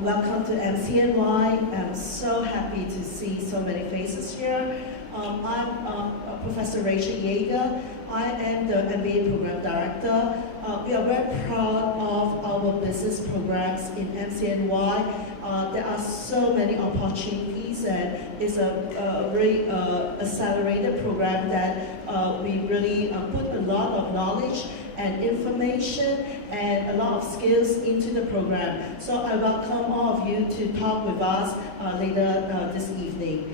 Welcome to MCNY. I'm so happy to see so many faces here. I'm Professor Rachel Yeager. I am the MBA Program Director. We are very proud of our business programs in MCNY. There are so many opportunities, and it's a very accelerated program that we really put a lot of knowledge and information and a lot of skills into the program. So I welcome all of you to talk with us later this evening.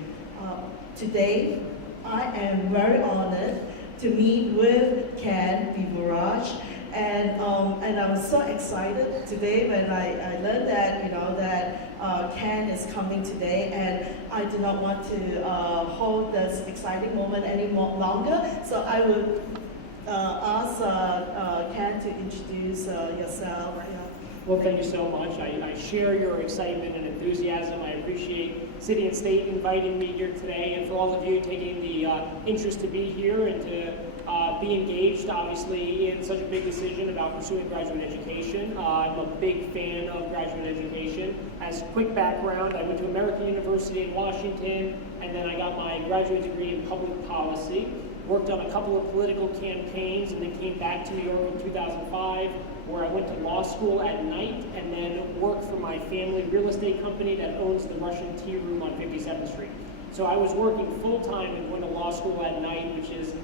Today, I am very honored to meet with Ken Vivoraj, and I'm so excited today when I learned that that Ken is coming today, and I do not want to hold this exciting moment any longer. So I will ask Ken to introduce yourself. Well, thank you so much. I share your excitement and enthusiasm. I appreciate City and State inviting me here today, and for all of you taking the interest to be here and to be engaged, obviously, in such a big decision about pursuing graduate education. I'm a big fan of graduate education. As quick background, I went to American University in Washington, and then I got my graduate degree in public policy. Worked on a couple of political campaigns, and then came back to New York in 2005, where I went to law school at night and then worked for my family real estate company that owns the Russian Tea Room on 57th Street. So I was working full-time and going to law school at night, which is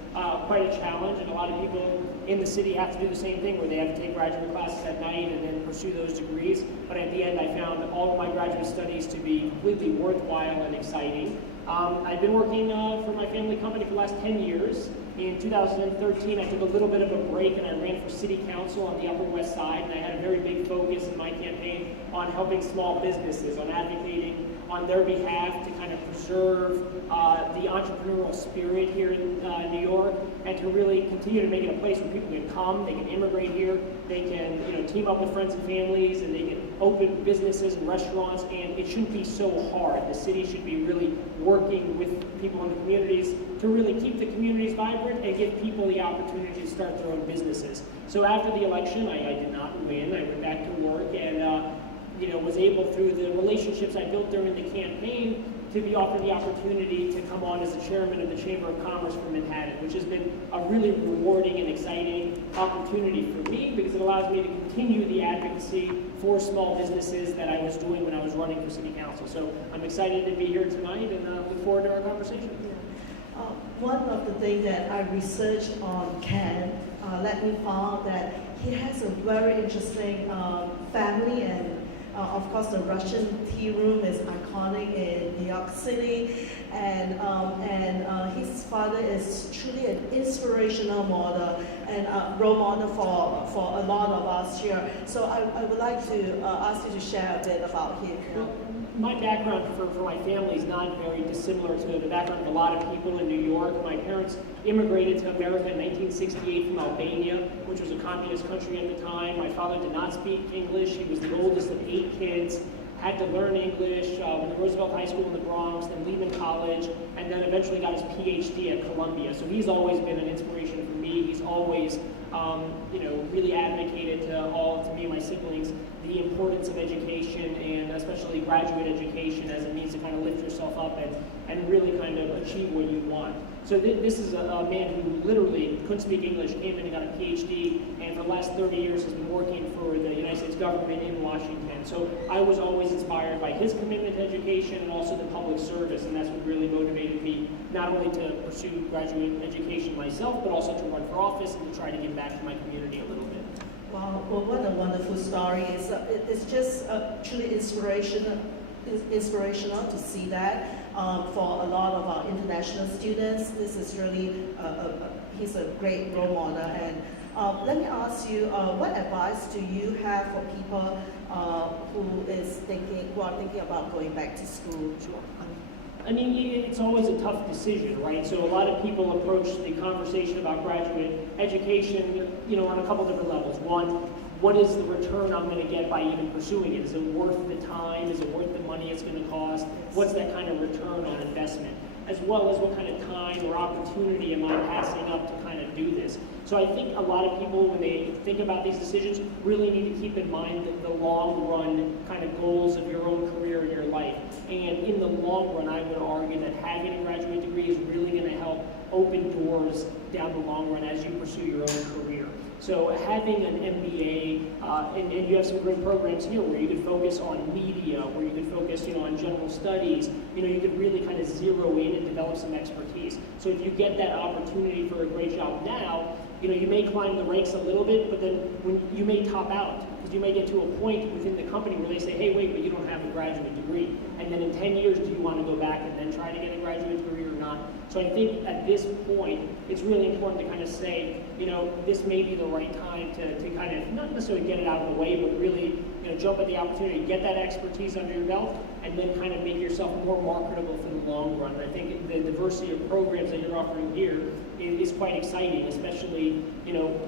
quite a challenge, and a lot of people in the city have to do the same thing, where they have to take graduate classes at night and then pursue those degrees. But at the end, I found all of my graduate studies to be completely worthwhile and exciting. I've been working for my family company for the last 10 years. In 2013, I took a little bit of a break and I ran for city council on the Upper West Side, and I had a very big focus in my campaign on helping small businesses, on advocating on their behalf to kind of preserve the entrepreneurial spirit here in New York, and to really continue to make it a place where people can come, they can immigrate here, they can team up with friends and families, and they can open businesses and restaurants, and it shouldn't be so hard. The city should be really working with people in the communities to really keep the communities vibrant and give people the opportunity to start their own businesses. So after the election, I did not win. I went back to work and was able, through the relationships I built during the campaign, to be offered the opportunity to come on as the chairman of the Chamber of Commerce for Manhattan, which has been a really rewarding and exciting opportunity for me, because it allows me to continue the advocacy for small businesses that I was doing when I was running for city council. So I'm excited to be here tonight, and look forward to our conversation. One of the things that I researched on Ken let me find that he has a very interesting family, and of course, the Russian Tea Room is iconic in New York City, and his father is truly an inspirational model and a role model for a lot of us here. So I would like to ask you to share a bit about him. Well, my background for my family is not very dissimilar to the background of a lot of people in New York. My parents immigrated to America in 1968 from Albania, which was a communist country at the time. My father did not speak English. He was the oldest of 8 kids, had to learn English, went to Roosevelt High School in the Bronx, then Lehman College, and then eventually got his PhD at Columbia. So he's always been an inspiration for me. He's always really advocated to me and my siblings the importance of education, and especially graduate education, as a means to kind of lift yourself up and really kind of achieve what you want. So this is a man who literally couldn't speak English, came in and got a PhD, and for the last 30 years has been working for the United States government in Washington. So I was always inspired by his commitment to education and also the public service, and that's what really motivated me, not only to pursue graduate education myself, but also to run for office and to try to give back to my community a little bit. Wow, well, what a wonderful story. It's just truly inspirational to see that for a lot of our international students. This is really, he's a great role model. And let me ask you, what advice do you have for people who are thinking about going back to school? Sure. I mean, it's always a tough decision, right? So a lot of people approach the conversation about graduate education, on a couple different levels. One, what is the return I'm going to get by even pursuing it? Is it worth the time? Is it worth the money it's going to cost? What's that kind of return on investment? As well as what kind of time or opportunity am I passing up to kind of do this? So I think a lot of people, when they think about these decisions, really need to keep in mind the long run kind of goals of your own career and your life. And in the long run, I would argue that having a graduate degree is really going to help open doors down the long run as you pursue your own career. So having an MBA, and you have some great programs here where you could focus on media, where you could focus, on general studies. You could really kind of zero in and develop some expertise. So if you get that opportunity for a great job now, you may climb the ranks a little bit, but then when you may top out, because you may get to a point within the company where they say, hey, wait, but you don't have a graduate degree. And then in 10 years, do you want to go back and then try to get a graduate degree or not? So I think at this point, it's really important to kind of say, this may be the right time to kind of, not necessarily get it out of the way, but really, jump at the opportunity, get that expertise under your belt, and then kind of make yourself more marketable for the long run. And I think the diversity of programs that you're offering here is quite exciting, especially,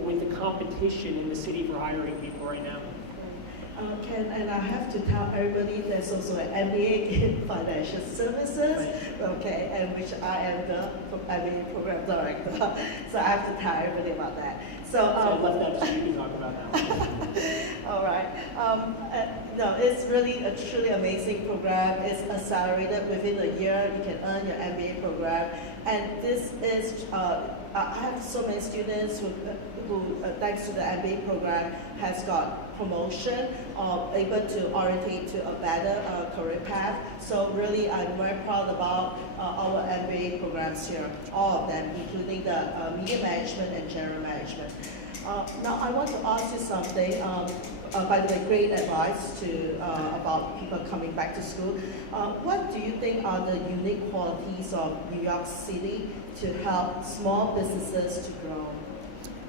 with the competition in the city for hiring people right now. Ken, and I have to tell everybody there's also an MBA in Financial Services, okay, and which I am the MBA Program Director, so I have to tell everybody about that. So I left that so you can talk about that. All right. No, it's really a truly amazing program. It's accelerated within a year. You can earn your MBA program, and this is. I have so many students who thanks to the MBA program, has got promotion, able to orientate to a better career path. So really, I'm very proud about our MBA programs here, all of them, including the media management and general management. Now, I want to ask you something. By the way, great advice about people coming back to school. What do you think are the unique qualities of New York City to help small businesses to grow?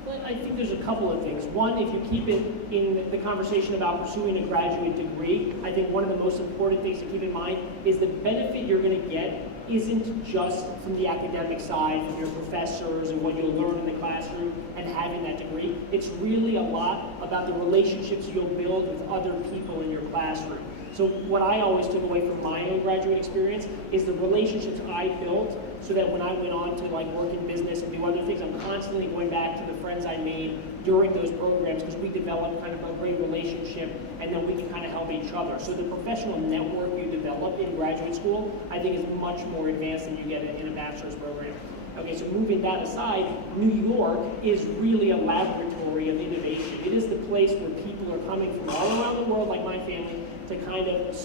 Well, I think there's a couple of things. One, if you keep it in the conversation about pursuing a graduate degree, I think one of the most important things to keep in mind is the benefit you're going to get isn't just from the academic side, from your professors and what you'll learn in the classroom and having that degree. It's really a lot about the relationships you'll build with other people in your classroom. So what I always took away from my own graduate experience is the relationships I built, so that when I went on to work in business and do other things, I'm constantly going back to the friends I made during those programs, because we developed kind of a great relationship, and then we can kind of help each other. So the professional network you develop in graduate school, I think, is much more advanced than you get in a bachelor's program. Okay, so moving that aside, New York is really a laboratory of innovation. It is the place where people are coming from all around the world, like my family, to kind of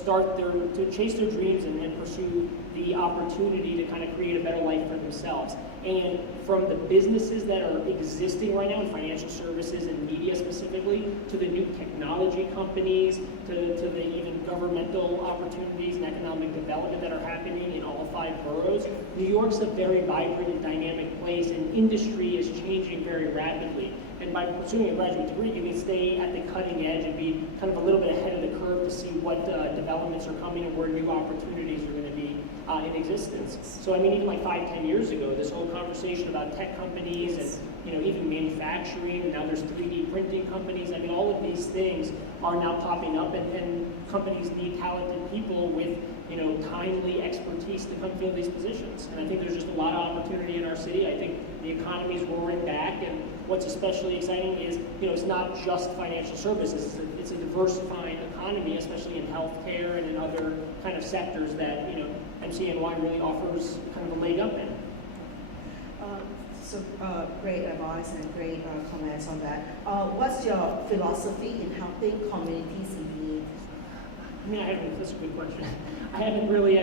to chase their dreams and pursue the opportunity to kind of create a better life for themselves. And from the businesses that are existing right now in financial services and media specifically, to the new technology companies, to the even governmental opportunities and economic development that are happening in all 5 boroughs, New York's a very vibrant and dynamic place, and industry is changing very rapidly. And by pursuing a graduate degree, you can stay at the cutting edge and be kind of a little bit ahead of the curve to see what developments are coming and where new opportunities are going to be in existence. So I mean, even 5-10 years ago, this whole conversation about tech companies and even manufacturing, and now there's 3D printing companies. I mean, all of these things are now popping up, and companies need talented people with timely expertise to come fill these positions. And I think there's just a lot of opportunity in our city. I think the economy is roaring back, and what's especially exciting is, it's not just financial services. It's a diversifying economy, especially in healthcare and in other kind of sectors that, MCNY really offers kind of a leg up in. So great advice and great comments on that. What's your philosophy in helping communities in need? I mean, that's a good question. I haven't really,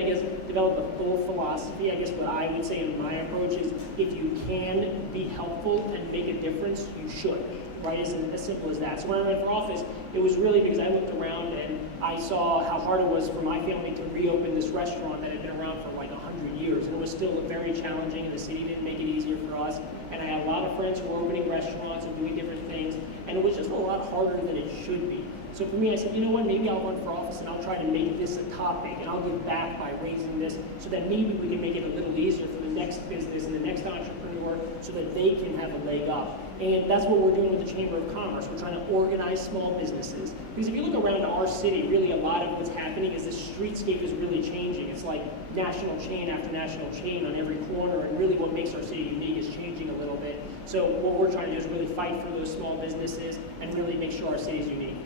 developed a full philosophy. I guess what I would say in my approach is, if you can be helpful and make a difference, you should, right? It's as simple as that. So when I ran for office, it was really because I looked around and I saw how hard it was for my family to reopen this restaurant that had been around for 100 years. And it was still very challenging, and the city didn't make it easier for us. And I had a lot of friends who were opening restaurants and doing different things, and it was just a lot harder than it should be. So for me, I said, you know what, maybe I'll run for office and I'll try to make this a topic, and I'll give back by raising this, so that maybe we can make it a little easier for the next business and the next entrepreneur so that they can have a leg up. And that's what we're doing with the Chamber of Commerce. We're trying to organize small businesses. Because if you look around our city, really a lot of what's happening is the streetscape is really changing. It's like national chain after national chain on every corner, and really what makes our city unique is changing a little bit. So what we're trying to do is really fight for those small businesses and really make sure our city is unique.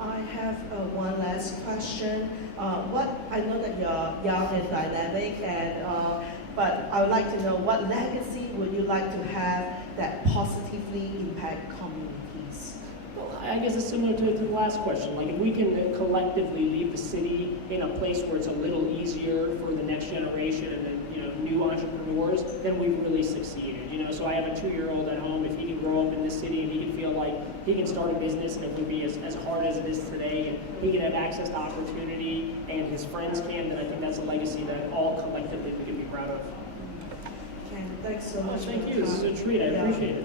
I have one last question. I know that you're young and dynamic, but I would like to know what legacy would you like to have that positively impact communities? Well, I guess it's similar to the last question. Like, if we can collectively leave the city in a place where it's a little easier for the next generation and then, new entrepreneurs, then we've really succeeded. So I have a 2-year-old at home. If he can grow up in this city and he can feel like he can start a business and it would be as hard as it is today, and he can have access to opportunity and his friends can, then I think that's a legacy that all collectively we can be proud of. Ken, thanks so much. Thank you. This is a treat. I appreciate it.